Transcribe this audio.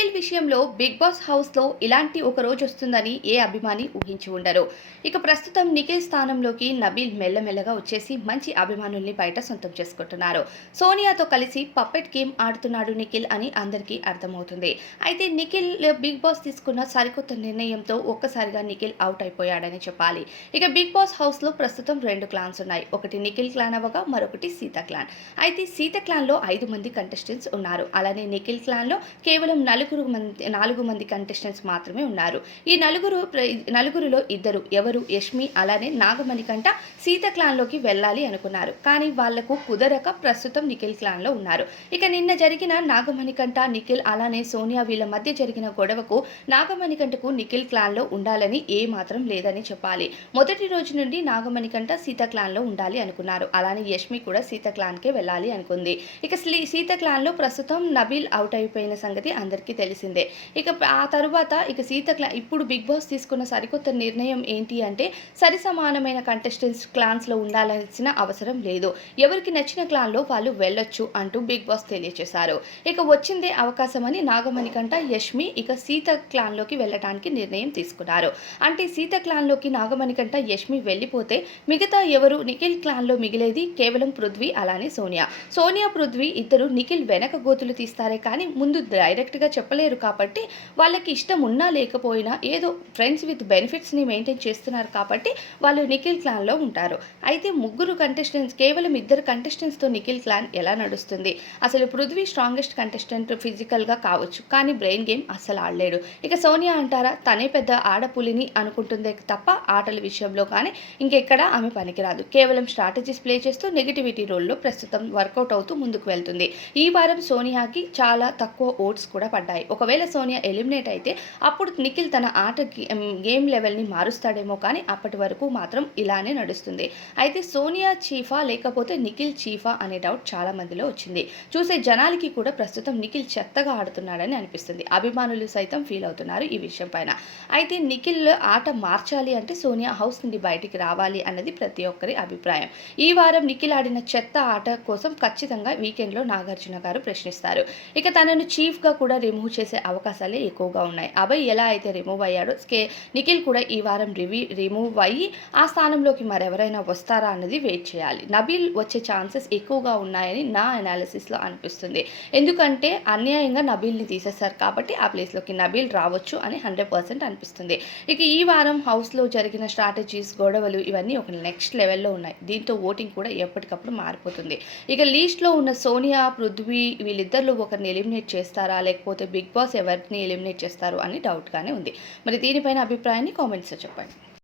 నిఖిల్ విషయంలో big boss హౌస్లో ఇలాంటి ఒక రోజు వస్తుందని ఏ అభిమాని ఊహించి ఉండరు. ఇక ప్రస్తుతం నిఖిల్ స్థానంలోకి నబీల్ మెల్లమెల్లగా వచ్చేసి మంచి అభిమానుల్ని బయట సొంతం చేసుకుంటున్నారు. సోనియాతో కలిసి పప్పెట్ గేమ్ ఆడుతున్నాడు నిఖిల్ అని అందరికీ అర్థమవుతుంది. అయితే నిఖిల్ బిగ్ బాస్ తీసుకున్న సరికొత్త నిర్ణయంతో ఒక్కసారిగా నిఖిల్ అవుట్ అయిపోయాడని చెప్పాలి. ఇక బిగ్ బాస్ హౌస్లో ప్రస్తుతం 2 క్లాన్స్ ఉన్నాయి. ఒకటి నిఖిల్ క్లాన్ అవ్వగా మరొకటి సీత క్లాన్. అయితే సీత క్లాన్లో 5 మంది కంటెస్టెంట్స్ ఉన్నారు. అలానే నిఖిల్ క్లాన్లో కేవలం 4 మంది కంటెస్టెంట్స్ మాత్రమే ఉన్నారు. ఈ నలుగురిలో ఇద్దరు ఎవరు యష్మి అలానే నాగమణికంట సీత క్లాన్లోకి వెళ్ళాలి అనుకున్నారు. కానీ వాళ్లకు కుదరక ప్రస్తుతం నిఖిల్ క్లాన్లో ఉన్నారు. ఇక నిన్న జరిగిన నాగమణికంట నిఖిల్ అలానే సోనియా వీళ్ళ మధ్య జరిగిన గొడవకు నాగమణికంటకు నిఖిల్ క్లాన్లో ఉండాలని ఏ మాత్రం లేదని చెప్పాలి. మొదటి రోజు నుండి నాగమణికంట సీత క్లాన్లో ఉండాలి అనుకున్నారు. అలానే యష్మి కూడా సీత క్లాన్కే వెళ్ళాలి అనుకుంది. ఇక సీత క్లాన్లో ప్రస్తుతం నబీల్ అవుట్ అయిపోయిన సంగతి అందరికీ తెలిసిందే. ఇక ఆ తరువాత ఇక ఇప్పుడు బిగ్ బాస్ తీసుకున్న సరికొత్త నిర్ణయం ఏంటి అంటే సరిసమానమైన కంటెస్టెంట్స్ క్లాన్స్లో ఉండాల్సిన అవసరం లేదు. ఎవరికి నచ్చిన క్లాన్లో వాళ్ళు వెళ్ళొచ్చు అంటూ బిగ్ బాస్ తెలియజేశారు. ఇక వచ్చిందే అవకాశం అని నాగమణికంట యష్మి ఇక సీత క్లాన్లోకి వెళ్ళటానికి నిర్ణయం తీసుకున్నారు. అంటే సీత క్లాన్లోకి నాగమణికంట యష్మి వెళ్ళిపోతే మిగతా ఎవరు నిఖిల్ క్లాన్లో మిగిలేది కేవలం పృథ్వీ అలానే సోనియా పృథ్వీ ఇద్దరు నిఖిల్ వెనక గోతులు తీస్తారే కానీ ముందు డైరెక్ట్గా చెప్పలేరు. కాబట్టి వాళ్ళకి ఇష్టం ఉన్నా లేకపోయినా ఏదో ఫ్రెండ్స్ విత్ బెనిఫిట్స్ని మెయింటైన్ చేస్తున్నారు కాబట్టి వాళ్ళు నిఖిల్ క్లాన్లో ఉంటారు. అయితే కేవలం 2 కంటెస్టెంట్స్తో నిఖిల్ క్లాన్ ఎలా నడుస్తుంది? అసలు పృథ్వీ స్ట్రాంగెస్ట్ కంటెస్టెంట్ ఫిజికల్గా కావచ్చు, కానీ బ్రెయిన్ గేమ్ అస్సలు ఆడలేడు. ఇక సోనియా అంటారా తనే పెద్ద ఆడపులిని అనుకుంటుందే తప్ప ఆటల విషయంలో కానీ ఇంకెక్కడా ఆమె పనికిరాదు. కేవలం స్ట్రాటజీస్ ప్లే చేస్తూ నెగిటివిటీ రోల్లో ప్రస్తుతం వర్కౌట్ అవుతూ ముందుకు వెళ్తుంది. ఈ వారం సోనియాకి చాలా తక్కువ ఓట్స్ కూడా పడ్డాయి. ఒకవేళ సోనియా ఎలిమినేట్ అయితే అప్పుడు నిఖిల్ తన గేమ్ లెవెల్ని మారుస్తాడేమో కానీ అప్పటి వరకు మాత్రం ఇలానే నడుస్తుంది. అయితే సోనియా చీఫా లేకపోతే నిఖిల్ చీఫా అనే డౌట్ చాలా మందిలో వచ్చింది. చూసే జనాలకి కూడా ప్రస్తుతం నిఖిల్ చెత్తగా ఆడుతున్నాడని అనిపిస్తుంది. అభిమానులు సైతం ఫీల్ అవుతున్నారు ఈ విషయం పైన. అయితే నిఖిల్ ఆట మార్చాలి అంటే సోనియా హౌస్ నుండి బయటికి రావాలి అన్నది ప్రతి ఒక్కరి అభిప్రాయం. ఈ వారం నిఖిల్ ఆడిన చెత్త ఆట కోసం ఖచ్చితంగా వీకెండ్లో నాగార్జున గారు ప్రశ్నిస్తారు. ఇక తనను చీఫ్గా కూడా రిమూవ్ చేసే అవకాశాలే ఎక్కువగా ఉన్నాయి. అభయ్ ఎలా అయితే రిమూవ్ అయ్యాడో నిఖిల్ కూడా ఈ వారం రిమూవ్ అయ్యి ఆ స్థానంలోకి మరెవరైనా వస్తారా అన్నది వెయిట్ చేయాలి. నబీల్ వచ్చే ఛాన్సెస్ ఎక్కువగా ఉన్నాయని నా అనాలిసిస్లో అనిపిస్తుంది. ఎందుకంటే అన్యాయంగా నబీల్ని తీసేశారు కాబట్టి ఆ ప్లేస్లోకి నబీల్ రావచ్చు అని 100% అనిపిస్తుంది. ఇక ఈ వారం హౌస్లో జరిగిన స్ట్రాటజీస్ గొడవలు ఇవన్నీ ఒక నెక్స్ట్ లెవెల్లో ఉన్నాయి. దీంతో ఓటింగ్ కూడా ఎప్పటికప్పుడు మారిపోతుంది. ఇక లీస్ట్లో ఉన్న సోనియా పృథ్వీ వీళ్ళిద్దరిలో ఒకరిని ఎలిమినేట్ చేస్తారా లేకపోతే బిగ్ బాస్ ఎవరిని ఎలిమినేట్ చేస్తారు అని డౌట్గానే ఉంది. మరి దీనిపైన అభిప్రాయాన్ని కామెంట్స్లో చెప్పండి.